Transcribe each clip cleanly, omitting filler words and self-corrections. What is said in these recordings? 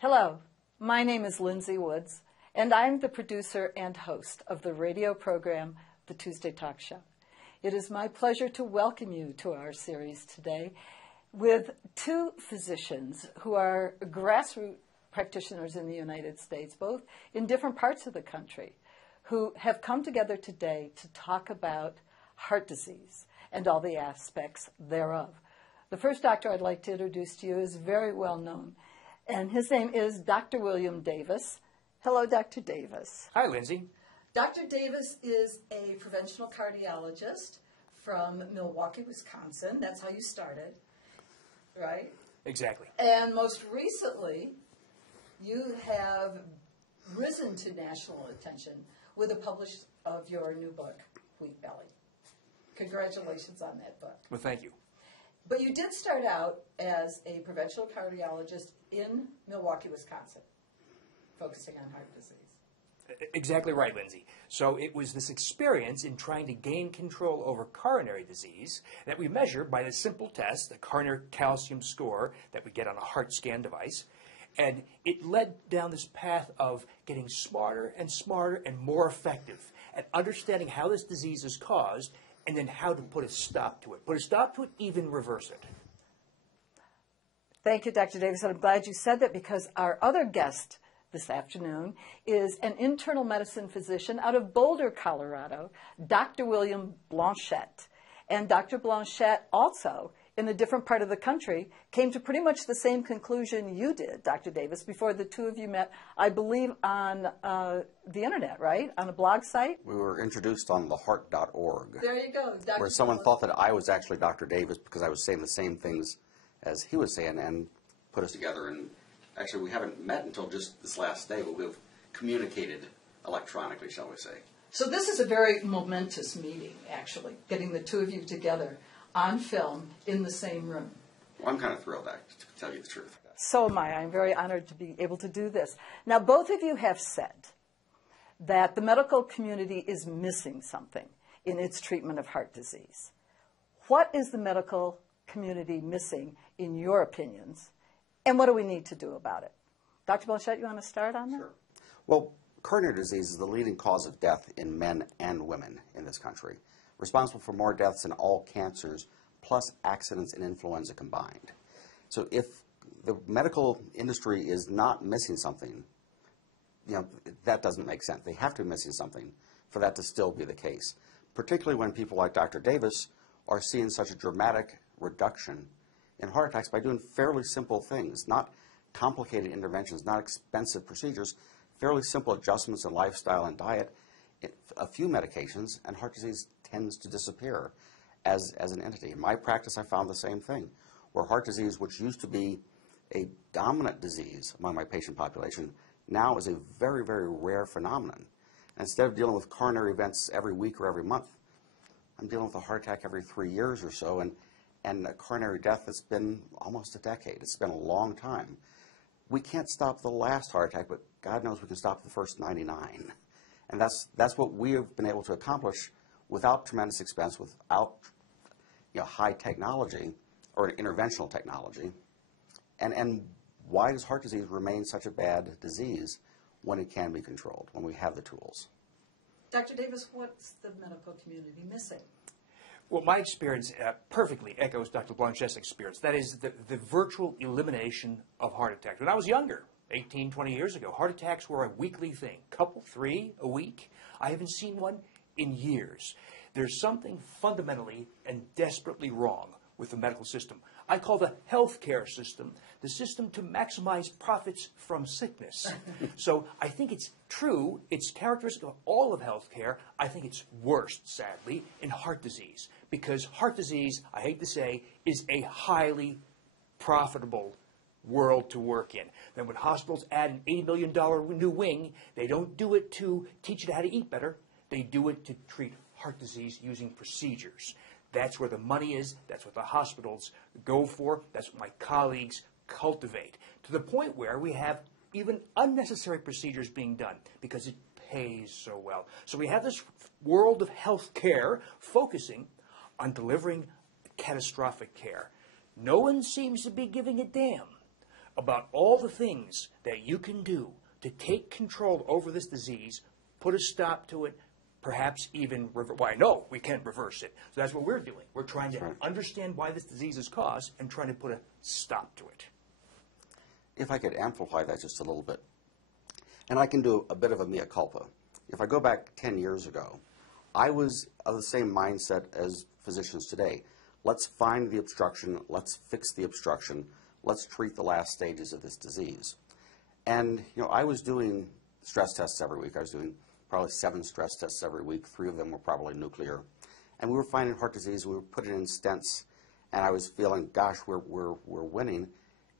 Hello, my name is Lindsay Woods, and I'm the producer and host of the radio program, The Tuesday Talk Show. It is my pleasure to welcome you to our series today with two physicians who are grassroots practitioners in the United States, both in different parts of the country, who have come together today to talk about heart disease and all the aspects thereof. The first doctor I'd like to introduce to you is very well known, and his name is Dr. William Davis. Hello, Dr. Davis. Hi, Lindsay. Dr. Davis is a preventional cardiologist from Milwaukee, Wisconsin. That's how you started, right? Exactly. And most recently, you have risen to national attention with the publish of your new book, Wheat Belly. Congratulations on that book. Well, thank you. But you did start out as a preventional cardiologist in Milwaukee, Wisconsin, focusing on heart disease. Exactly right, Lindsay. So it was this experience in trying to gain control over coronary disease that we measure by the simple test, the coronary calcium score that we get on a heart scan device. And it led down this path of getting smarter and smarter and more effective at understanding how this disease is caused and then how to put a stop to it. Put a stop to it, even reverse it. Thank you, Dr. Davis. And I'm glad you said that because our other guest this afternoon is an internal medicine physician out of Boulder, Colorado, Dr. William Blanchet. And Dr. Blanchet also, in a different part of the country, came to pretty much the same conclusion you did, Dr. Davis, before the two of you met, I believe, on the internet, right? On a blog site? We were introduced on theheart.org. There you go, Dr. Where someone thought that I was actually Dr. Davis because I was saying the same things as he was saying and put us together. And actually, we haven't met until just this last day, but we've communicated electronically, shall we say. So this is a very momentous meeting, actually, getting the two of you together on film in the same room. Well, I'm kind of thrilled, to tell you the truth. So am I. I'm very honored to be able to do this. Now, both of you have said that the medical community is missing something in its treatment of heart disease. What is the medical community missing, in your opinions, and what do we need to do about it? Dr. Blanchet, you want to start on that? Sure. Well, coronary disease is the leading cause of death in men and women in this country, responsible for more deaths than all cancers, plus accidents and influenza combined. So if the medical industry is not missing something, that doesn't make sense. They have to be missing something for that to still be the case, particularly when people like Dr. Davis are seeing such a dramatic reduction in heart attacks by doing fairly simple things, not complicated interventions, not expensive procedures, fairly simple adjustments in lifestyle and diet, a few medications, and heart disease tends to disappear as an entity. In my practice, I found the same thing, where heart disease, which used to be a dominant disease among my patient population, now is a very, very rare phenomenon. And instead of dealing with coronary events every week or every month, I'm dealing with a heart attack every 3 years or so, and a coronary death that's been almost a decade. It's been a long time. We can't stop the last heart attack, but God knows we can stop the first 99. And that's what we have been able to accomplish without tremendous expense, without high technology or interventional technology. And why does heart disease remain such a bad disease when it can be controlled, when we have the tools? Dr. Davis, what's the medical community missing? Well, my experience perfectly echoes Dr. Blanchet's experience. That is the virtual elimination of heart attacks. When I was younger, 18, 20 years ago, heart attacks were a weekly thing. Couple, 3 a week. I haven't seen one in years. There's something fundamentally and desperately wrong with the medical system. I call the healthcare system the system to maximize profits from sickness. So I think it's true, it's characteristic of all of healthcare. I think it's worst, sadly, in heart disease. Because heart disease, I hate to say, is a highly profitable world to work in. Then when hospitals add an $80 million new wing, they don't do it to teach you how to eat better. They do it to treat heart disease using procedures. That's where the money is. That's what the hospitals go for. That's what my colleagues cultivate. To the point where we have even unnecessary procedures being done because it pays so well. So we have this world of health care focusing on delivering catastrophic care. No one seems to be giving a damn about all the things that you can do to take control over this disease, put a stop to it, perhaps even reverse. Well, I know we can't reverse it. So that's what we're doing. We're trying to understand why this disease is caused and trying to put a stop to it. If I could amplify that just a little bit, and I can do a bit of a mea culpa. If I go back 10 years ago, I was of the same mindset as physicians today. Let's find the obstruction, let's fix the obstruction, let's treat the last stages of this disease. And, I was doing stress tests every week. I was doing probably 7 stress tests every week. 3 of them were probably nuclear. And we were finding heart disease, we were putting in stents, and I was feeling, gosh, we're winning,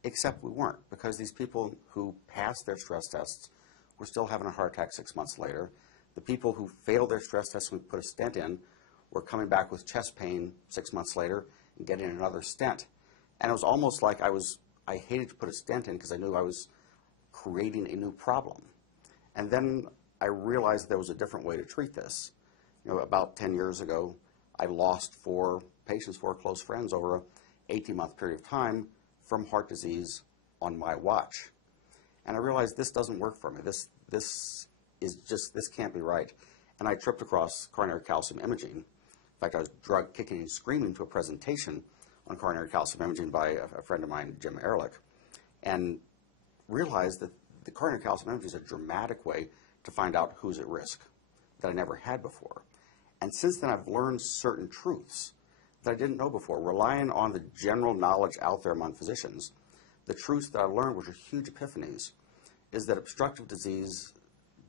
except we weren't, because these people who passed their stress tests were still having a heart attack 6 months later. The people who failed their stress tests when we put a stent in were coming back with chest pain 6 months later and getting another stent. And it was almost like I hated to put a stent in because I knew I was creating a new problem. And then I realized there was a different way to treat this. About 10 years ago, I lost 4 patients, 4 close friends over an 18-month period of time from heart disease on my watch. And I realized this doesn't work for me. This can't be right. And I tripped across coronary calcium imaging. In fact, I was drug kicking and screaming to a presentation on coronary calcium imaging by a friend of mine, Jim Ehrlich, and realized that the coronary calcium imaging is a dramatic way to find out who's at risk that I never had before. And since then, I've learned certain truths that I didn't know before. Relying on the general knowledge out there among physicians, the truths that I learned, which are huge epiphanies, is that obstructive disease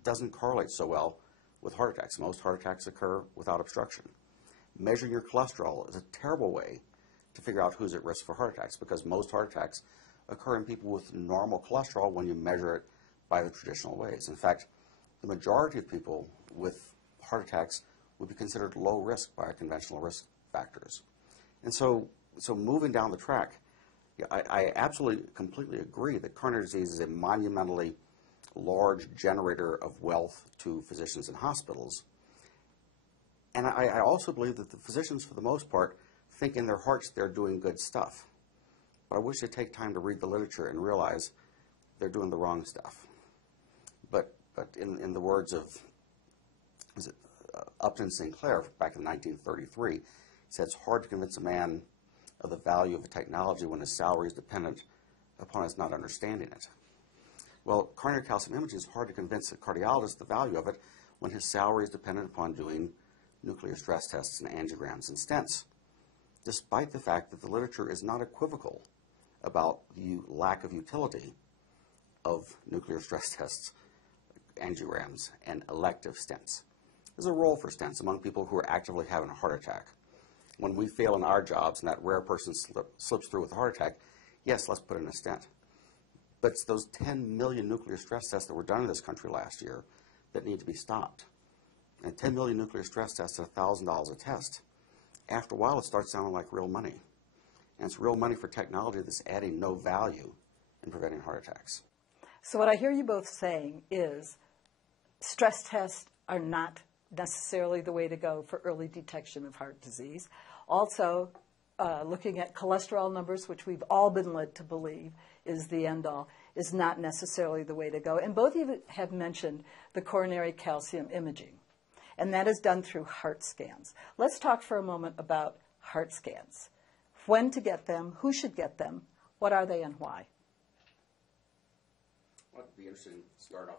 doesn't correlate so well with heart attacks. Most heart attacks occur without obstruction. Measuring your cholesterol is a terrible way to figure out who's at risk for heart attacks, because most heart attacks occur in people with normal cholesterol when you measure it by the traditional ways. In fact, the majority of people with heart attacks would be considered low risk by our conventional risk factors. And so moving down the track, I absolutely, completely agree that coronary disease is a monumentally large generator of wealth to physicians and hospitals. And I also believe that the physicians, for the most part, think in their hearts they're doing good stuff. But I wish they'd take time to read the literature and realize they're doing the wrong stuff. But in the words of Upton Sinclair back in 1933, he said, it's hard to convince a man of the value of a technology when his salary is dependent upon his not understanding it. Well, coronary calcium imaging is hard to convince a cardiologist the value of it when his salary is dependent upon doing nuclear stress tests and angiograms and stents, despite the fact that the literature is not equivocal about the lack of utility of nuclear stress tests, angiograms, and elective stents. There's a role for stents among people who are actively having a heart attack. When we fail in our jobs and that rare person slips through with a heart attack, yes, let's put in a stent. But it's those 10 million nuclear stress tests that were done in this country last year that need to be stopped. And 10 million nuclear stress tests at $1,000 a test. After a while, it starts sounding like real money. And it's real money for technology that's adding no value in preventing heart attacks. So what I hear you both saying is stress tests are not necessarily the way to go for early detection of heart disease. Also, looking at cholesterol numbers, which we've all been led to believe is the end-all, is not necessarily the way to go. And both of you have mentioned the coronary calcium imaging, and that is done through heart scans. Let's talk for a moment about heart scans. When to get them, who should get them, what are they and why? Well, it'd be interesting to start off